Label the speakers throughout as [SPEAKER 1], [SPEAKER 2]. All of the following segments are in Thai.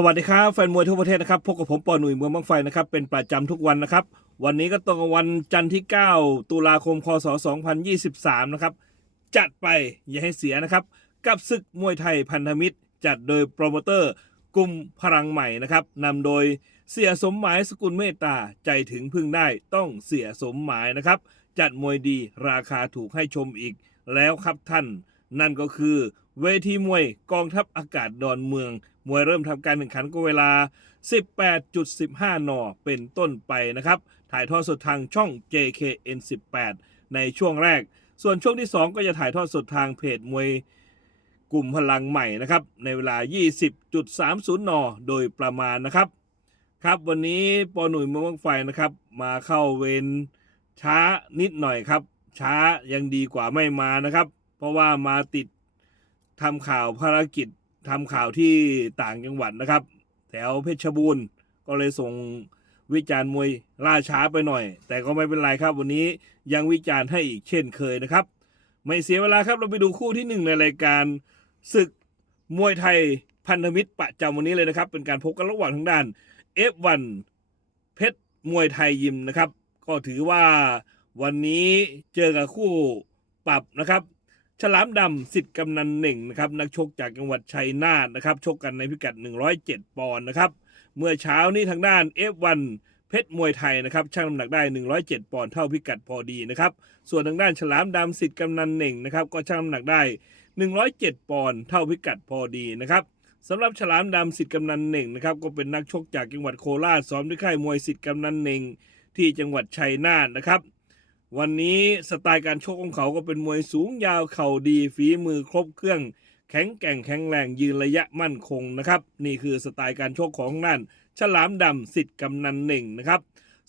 [SPEAKER 1] สวัสดีครับแฟนมวยทั่วประเทศนะครับพบกับผมปอหนุ่ยเมืองบังไฟนะครับเป็นประจำทุกวันนะครับ วันนี้ก็ตรงกับวันจันทร์ที่ 9 ตุลาคมคศ 2023 นะครับ จัดไปอย่าให้เสียนะครับ กับศึกมวยไทยพันธมิตร จัดโดยโปรโมเตอร์กลุ่มพลังใหม่นะครับนำโดยเสียสมหมายสกุลเมตตาใจถึงพึ่งได้ต้องเสียสมหมายนะครับ จัดมวยดีราคาถูกให้ชมอีกแล้วครับท่าน นั่นก็คือเวทีมวยกองทัพอากาศดอนเมือง มวยเริ่มทำการแข่งขันก็เวลา 18.15 น เป็นต้นไปนะครับ ถ่ายทอดสดทางช่อง JKN 18 ในช่วงแรก ส่วนช่วงที่ 2 ก็จะถ่ายทอดสดทางเพจมวยกลุ่มพลังใหม่นะครับ ในเวลา 20.30 น โดยประมาณนะครับ ครับวันนี้ปอหนุ่ยมืองบังไฟนะครับ มาเข้าเวรช้านิดหน่อยครับ ช้ายังดีกว่าไม่มานะครับ เพราะว่ามาติดทำข่าวภารกิจ ทำข่าวที่ต่างจังหวัดนะครับ แถวเพชรบูรณ์ก็เลยส่งวิจารณ์มวยล่าช้าไปหน่อย แต่ก็ไม่เป็นไรครับวันนี้ยังวิจารณ์ให้อีกเช่นเคยนะครับ ไม่เสียเวลาครับเราไปดูคู่ที่หนึ่งในรายการศึกมวยไทยพันธมิตรประจำวันนี้เลยนะครับ เป็นการพบกันระหว่างทางด้าน F1 เพชรมวยไทยยิมนะครับ ก็ถือว่าวันนี้เจอกับคู่ปรับนะครับ ฉลามดำสิทธิ์กำนันหนึ่งนะครับนักชกจากจังหวัดชัยนาทนะครับชกกันในพิกัด 107 ปอนด์นะครับเมื่อเช้านี้ทางด้าน F1 เพชรมวยไทยนะครับช่างน้ำหนักได้ 107 ปอนด์เท่าพิกัดพอดีนะครับส่วนทางด้านฉลามดำสิทธิ์กำนันหนึ่งนะครับก็ช่างน้ำหนักได้ 107 ปอนด์เท่าพิกัดพอดีนะครับสำหรับฉลามดำสิทธิ์กำนันหนึ่งนะครับก็เป็นนักชกจากจังหวัดโคราชซ้อมที่ค่ายมวยสิทธิ์กำนันหนึ่งที่จังหวัดชัยนาทนะครับ วันนี้สไตล์การชกของเขาก็เป็นมวยสูงยาวเข่าดีฝีมือครบเครื่อง แข็งแกร่งแข็งแรงยืนระยะมั่นคงนะครับ นี่คือสไตล์การชกของนั่นฉลามดำสิทธิ์กำนันหนึ่งนะครับ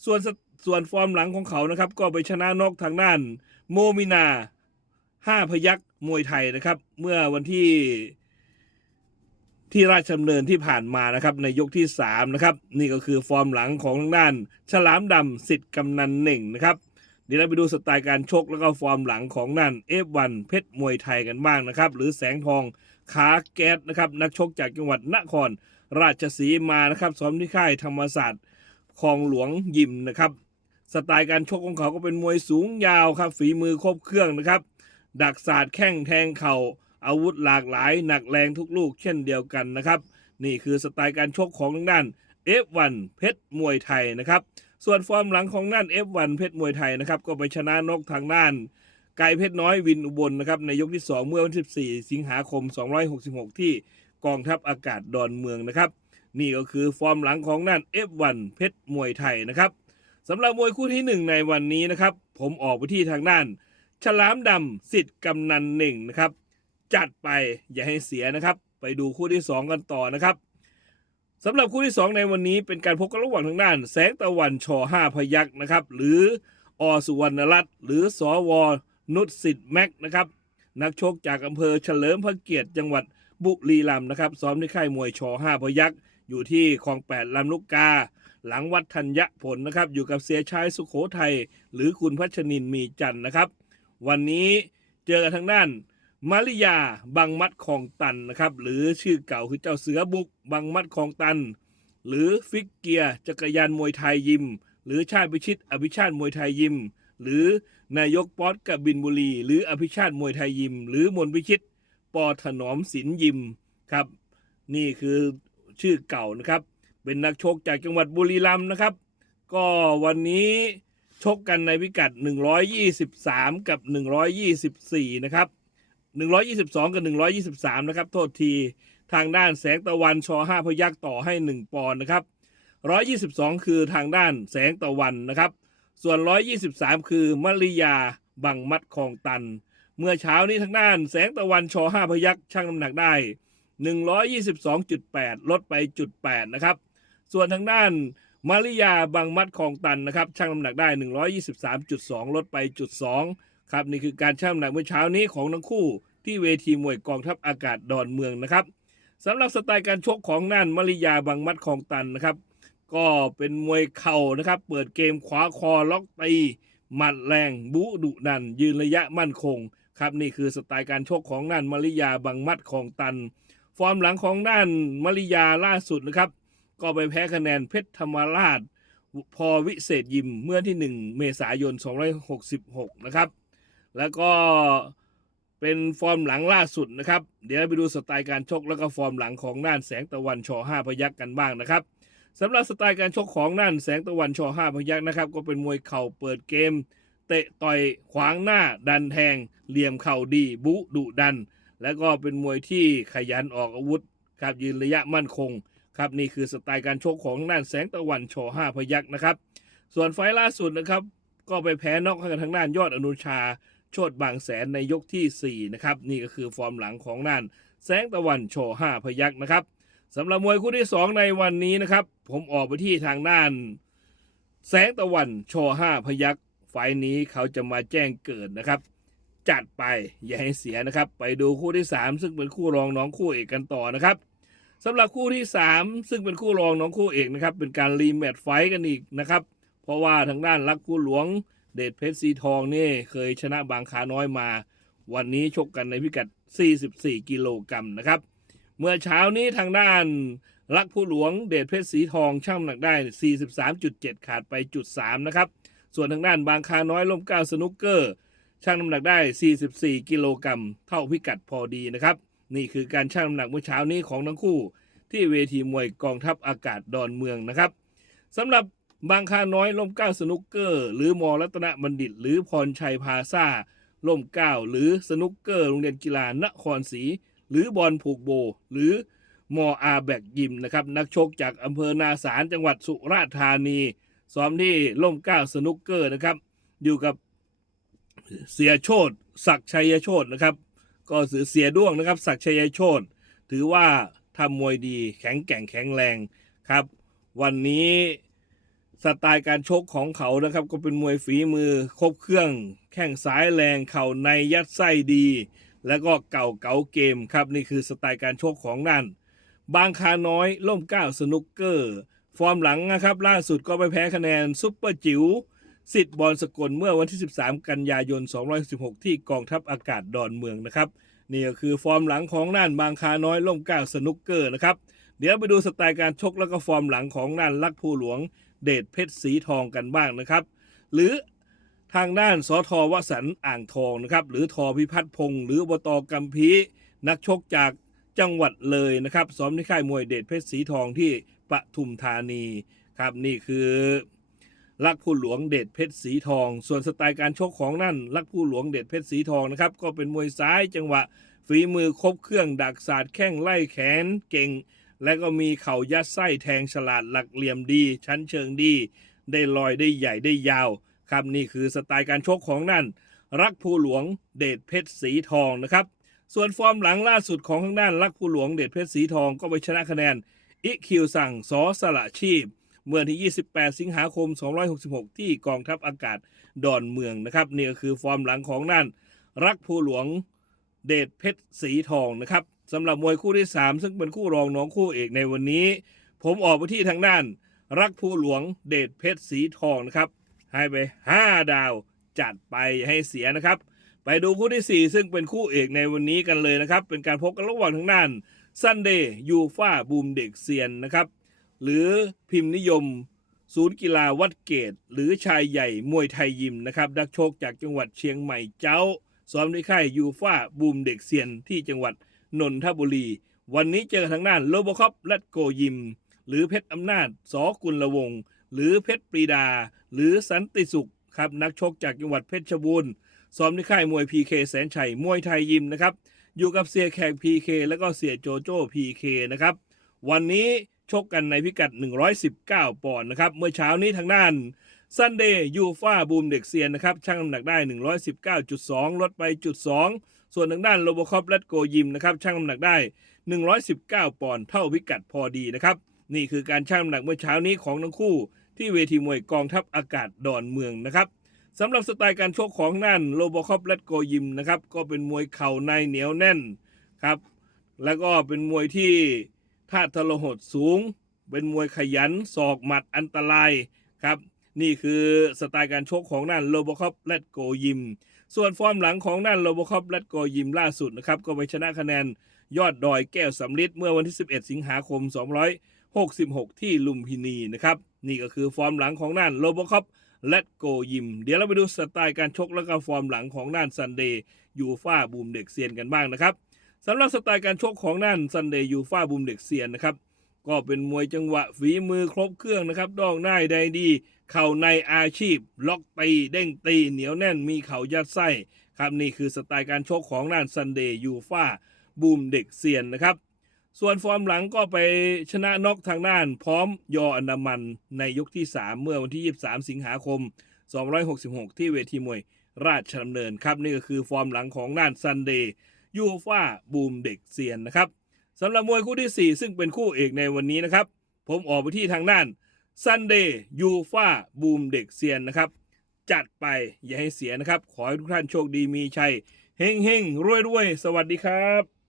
[SPEAKER 1] ส่วนส่วนฟอร์มหลังของเขานะครับ ก็ไปชนะนอกทางด้าน โมมินาห้าพยักมวยไทยนะครับ เมื่อวันที่ที่ราชดำเนินที่ผ่านมานะครับในยกที่3นะครับนี่ก็คือฟอร์มหลังของทางด้าน ฉลามดำสิทธิ์กำนันหนึ่งนะครับ ดี๋ยวเราไปดูสไตล์การชกแล้วก็ฟอร์มหลังของนั่น F1 เพชรมวยไทยกันบ้างนะครับ หรือแสงทองขาแก๊สนะครับนักชกจากจังหวัดนคร ราชสีมานะครับซ้อมที่ค่ายธรรมศาสตร์คลองหลวงยิมนะครับสไตล์การชกของเขาก็เป็นมวยสูงยาวครับฝีมือครบเครื่องนะครับ ดักศาสตร์แข้งแทงเข่าอาวุธหลากหลาย หนักแรงทุกลูกเช่นเดียวกันนะครับ นี่คือสไตล์การชกของทางด้าน F1 เพชรมวยไทยนะครับ ส่วนฟอร์มหลังของนั่น F1 เพชรมวยไทยนะครับก็ไปชนะนกทางด้านไก่เพชรน้อยวินอุบลนะครับในยกที่ 2 เมื่อวันที่4สิงหาคม 266 ที่กองทัพอากาศดอนเมืองนะครับ นี่ก็คือฟอร์มหลังของนั่น F1 เพชรมวยไทยนะครับสำหรับมวยคู่ที่ 1 ในวันนี้นะครับ ผมออกไปที่ทางด้าน ฉลามดำสิทธิ์กำนันหนึ่งนะครับ จัดไปอย่าให้เสียนะครับ ไปดูคู่ที่ 2 กันต่อนะครับ สำหรับคู่ที่ 2 ในวันนี้เป็นการพบกันระหว่างทางด้าน แสงตะวันชห้าพยักษ์นะครับ หรืออสุวรรณรัตน์หรือสวนุสิทธิ์แม็กนะครับ นักชกจากอำเภอเฉลิมพระเกียรติจังหวัดบุรีรัมย์นะครับ ซ้อมที่ค่ายมวยชห้าพยักษ์อยู่ที่คลองแปดลำลูกกา หลังวัดธัญญผลนะครับ อยู่กับเสียชายสุขโขทัยหรือคุณพัชนินมีจันนะครับ วันนี้เจอกันทางด้าน มาริยาบังมัดคลองตันนะครับ หรือชื่อเก่าคือเจ้าเสือบุกบังมัดคลองตัน หรือฟิกเกียร์จักรยานมวยไทยยิม หรือชาติพิชิต อภิชาติมวยไทยยิม หรือนายกป๊อตกับบินบุรี หรืออภิชาติมวยไทยยิม หรือมนพิชิต ปอถนอมศิลยิมครับ นี่คือชื่อเก่านะครับ เป็นนักชกจากจังหวัดบุรีรัมย์นะครับ ก็วันนี้ชกกันในพิกัด 123 กับ 124 นะครับ 122 กับ 123 นะครับ โทษทีทางด้านแสงตะวันชอ5พยักต่อให้ 1 ปอนด์นะครับ 122 คือทางด้านแสงตะวันนะครับ ส่วน 123 คือมริยาบังมัดคลองตัน เมื่อเช้านี้ทางด้านแสงตะวันชอ5พยักชั่งน้ำหนักได้ 122.8 ลดไปจุด8นะครับ ส่วนทางด้านมาริยาบังมัดคลองตันนะครับชั่งน้ำหนักได้ 123.2 ลดไปจุด2ครับนี่คือการชั่งน้ำหนักเมื่อเช้านี้ของทั้งคู่ ที่เวทีมวยกองทัพอากาศดอนเมืองนะครับสำหรับสไตล์การชกของนั่นมาริยาบังมัดคลองตันนะครับ ก็เป็นมวยเข่านะครับ เปิดเกมขวาคอล็อกตีหมัดแรงบุดุดัน ยืนระยะมั่นคงครับนี่คือสไตล์การชกของนั่นมาริยาบังมัดคลองตัน ฟอร์มหลังของด้านมาริยาล่าสุดนะครับ ก็ไปแพ้คะแนนเพชรธรรมราชพอวิเศษยิมเมื่อที่ 1 เมษายน 266 นะครับ แล้วก็ เป็นฟอร์มหลังล่าสุดนะครับ เดี๋ยวไปดูสไตล์การชกแล้วก็ฟอร์มหลังของน่านแสงตะวันชอ5พยักกันบ้างนะครับสำหรับสไตล์การชกของน่านแสงตะวันชอ5พยักนะครับ ก็เป็นมวยเข่าเปิดเกม เตะต่อยขวางหน้า ดันแทง เหลี่ยมเข่าดีบุดุดัน แล้วก็เป็นมวยที่ขยันออกอาวุธครับยืนระยะมั่นคงครับนี่คือสไตล์การชกของน่านแสงตะวันชอ5พยักนะครับ ส่วนไฟล์ล่าสุดนะครับ ก็ไปแพ้นอกให้กับทางด้านยอดอนุชา โชดบางแสนในยกทีสี่ 4 นะครับ นี่ก็คือฟอร์มหลังของน่าน แสงตะวันโชว์5พยักนะครับสำหรับมวยคู่ที่ 2 ในวันนี้นะครับ ผมออกไปที่ทางด้าน แสงตะวันโชว์5พยักไฟนี้เขาจะมาแจ้งเกิดนะครับ จัดไปอย่าให้เสียนะครับ ไปดูคู่ที่ 3 ซึ่งเป็นคู่รองน้องคู่เอกกันต่อนะครับสำหรับคู่ที่ 3 ซึ่งเป็นคู่รองน้องคู่เอกนะครับเป็นการรีแมตช์ไฟกันอีกนะครับ เพราะว่าทางด้านรักผู้หลวง เดชเพชรสีทองนี่เคยชนะบางขาน้อยมา วันนี้ชกกันในพิกัด 44 กิโลกรัมนะครับ เมื่อเช้านี้ทางด้านรักผู้หลวงเดชเพชรสีทองช่างน้ำหนักได้ 43.7 ขาดไปจุด3นะครับ ส่วนทางด้านบางคาน้อยล่มเก้าสนุกเกอร์ช่างน้ำหนักได้ 44 กิโลกรัมเท่าพิกัดพอดีนะครับ นี่คือการช่างน้ำหนักเมื่อเช้านี้ของทั้งคู่ ที่เวทีมวยกองทัพอากาศดอนเมืองนะครับสำหรับ บางคาน้อยล่มเก้าสนุกเกอร์ หรือมอรัตนบัณฑิต หรือพรชัยพาซาล่มเก้าหรือสนุกเกอร์โรงเรียนกีฬานครศรีหรือบอลผูกโบ หรือมออาแบกยิมนะครับนักชกจากอำเภอนาสารจังหวัดสุราษฎร์ธานีซ้อมที่ล่มเก้าสนุกเกอร์นะครับ อยู่กับเสียโชตศักชัยโชตนะครับ ก็สือเสียด้วงนะครับศักชัยโชตถือว่าทำมวยดีแข็งแกร่งแข็งแรงครับ วันนี้ สไตล์การชกของเขานะครับ ก็เป็นมวยฝีมือครบเครื่อง แข้งซ้ายแรงเข่าในยัดไส้ดี แล้วก็เก่าเก๋าเกมครับ นี่คือสไตล์การชกของนั่น บางคาน้อยล่มเก้าสนุกเกอร์ ฟอร์มหลังนะครับ ล่าสุดก็ไปแพ้คะแนนซุปเปอร์จิ๋วสิทธิ์บอลสกลเมื่อวันที่ 13 กันยายน 216 ที่กองทัพอากาศดอนเมืองนะครับนี่ก็คือฟอร์มหลังของน่านบางคาน้อยล่มเก้าสนุกเกอร์นะครับ เดี๋ยวไปดูสไตล์การชกแล้วก็ฟอร์มหลังของน่านลักผู้หลวงเดชเพชรสีทองกันบ้างนะครับ หรือทางด้านสทวสันอ่างทองนะครับ หรือทอพิพัฒน์พงศ์หรืออบตกัมพีนักชกจากจังหวัดเลยนะครับซ้อมที่ค่ายมวยเดชเพชรสีทองที่ปทุมธานีครับนี่คือลักผู้หลวงเดชเพชรสีทอง ส่วนสไตล์การชกของนั่นลักผู้หลวงเดชเพชรสีทองนะครับก็เป็นมวยซ้ายจังหวะฝีมือครบเครื่องดักศาสตร์แข้งไล่แขนเก่ง และก็มีเข่ายัดไส้แทงฉลาดหลักเหลี่ยมดี ชั้นเชิงดี ได้ลอยได้ใหญ่ได้ยาว ครับนี่คือสไตล์การชกของนั่น รักผู้หลวงเดชเพชรสีทองนะครับ ส่วนฟอร์มหลังล่าสุดของทางด้านรักผู้หลวงเดชเพชรสีทองก็ไปชนะคะแนนอิคิวสั่งสอสละชีพ เมื่อที่ 28 สิงหาคม 266 ที่กองทัพอากาศดอนเมืองนะครับนี่ก็คือฟอร์มหลังของนั่น รักผู้หลวงเดชเพชรสีทองนะครับ สำหรับมวยคู่ที่ 3 ซึ่งเป็นคู่รองน้องคู่เอกในวันนี้ ผมออกไปที่ทางด้าน รักผู้หลวงเดชเพชรสีทองนะครับ ให้ไป 5 ดาวจัดไปอย่าให้เสียนะครับ ไปดูคู่ที่ 4 ซึ่งเป็นคู่เอกในวันนี้กันเลยนะครับ เป็นการพบกันระหว่างทางด้านซันเดย์ยูฟ่าบูมเด็กเซียนนะครับ หรือพิมพ์นิยม ศูนย์กีฬาวัดเกต หรือชายใหญ่มวยไทยยิมนะครับนักโชคจากจังหวัดเชียงใหม่เจ้าซ้อมในค่ายยูฟ่าบูมเด็กเซียนที่จังหวัด นนทบุรี วันนี้เจอทางด้านโลโบคอปและโกยิม หรือเพชรอำนาจสอกุลวง หรือเพชรปรีดา หรือสันติสุขครับนักชกจากจังหวัดเพชรบูรณ์ซ้อมในค่ายมวยพีเคแสนชัยมวยไทยยิมนะครับอยู่กับเสียแขก PK แล้วก็เสียโจโจ้ PK นะครับวันนี้ชกกันในพิกัด 119 ปอนด์นะครับเมื่อเช้านี้ทางด้านซันเดย์ยูฟ่าบูมเด็กเซียนนะครับชั่งน้ำหนักได้ 119.2 ลดไปจุด2 ส่วนทางด้านโลโบคอปและโกยิมนะครับชั่งน้ำหนักได้ 119 ปอนด์เท่าพิกัดพอดีนะครับ นี่คือการชั่งน้ำหนักเมื่อเช้านี้ของทั้งคู่ ที่เวทีมวยกองทัพอากาศดอนเมืองนะครับสำหรับสไตล์การชกของนั่นโลโบคอปและโกยิมนะครับก็เป็นมวยเข่าในเหนียวแน่นครับแล้วก็เป็นมวยที่ท่าทรหดสูง เป็นมวยขยันศอกหมัดอันตรายครับนี่คือสไตล์การชกของนั่นโลโบคอปและโกยิม ส่วนฟอร์มหลังของนั่นโลโบคอปและโกยิมล่าสุดนะครับ ก็ไปชนะคะแนนยอดดอยแก้วสำลิดเมื่อวันที่ 11 สิงหาคม 266 ที่ลุมพินีนะครับ นี่ก็คือฟอร์มหลังของนั่นโลโบคอปและโกยิม เดี๋ยวเราไปดูสไตล์การชกแล้วก็ฟอร์มหลังของนั่นซันเดย์ยูฟ่าบูมเด็กเซียนกันบ้างนะครับสำหรับสไตล์การชกของนั่นซันเดย์ยูฟ่าบูมเด็กเซียนนะครับ ก็เป็นมวยจังหวะฝีมือครบเครื่องนะครับดอกหน้าใดดี เข่าในอาชีพ ล็อกตีเด้งตี เหนียวแน่นมีเข่ายัดไส้ครับนี่คือสไตล์การชกของน่านซันเดย์ยูฟ่าบูมเด็กเซียนนะครับ ส่วนฟอร์มหลังก็ไปชนะน็อกทางด้าน พร้อมยออันดามันในยกที่ 3 เมื่อวันที่ 23 สิงหาคม 266 ที่เวทีมวยราชดำเนินครับ นี่ก็คือฟอร์มหลังของน่านซันเดย์ยูฟ่าบูมเด็กเซียนนะครับ สำหรับมวยคู่ที่ 4 ซึ่งเป็นคู่เอกในวันนี้นะครับ ผมออกไปที่ทางด้านซันเดย์ยูฟ่าบูมเด็กเซียนนะครับ จัดไปอย่าให้เสียนะครับ ขอให้ทุกท่านโชคดีมีชัยเฮงเฮงรวยรวยสวัสดีครับ